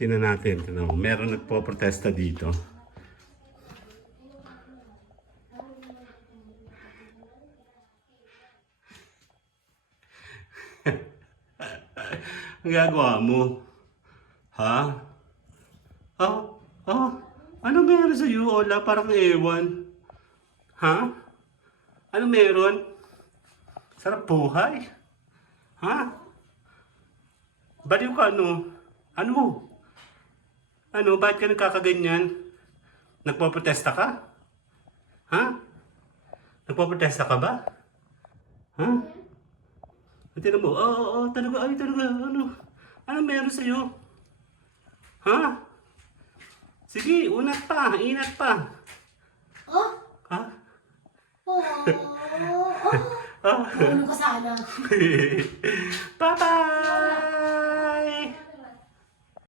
Tingnan natin. Tingnan mo. Meron nagpo-protesta dito. Ang gagawa mo? Ha? Oh, oh. Ano meron sa iyo, Ola? Parang ewan. Ha? Ano meron? Sarap buhay? Ha? Baliw ka ano? Ano mo? Ano? Bakit ka nagkakaganyan? Nagpoprotesta ka? Ha? Nagpoprotesta ka ba? Ha? Tingnan mo, talaga, ay talaga, ano? Ano meron sa'yo? Ha? Sige, unat pa, inat pa. Oh? Ha? Oh? Ah. Ano ka sana? Bye-bye!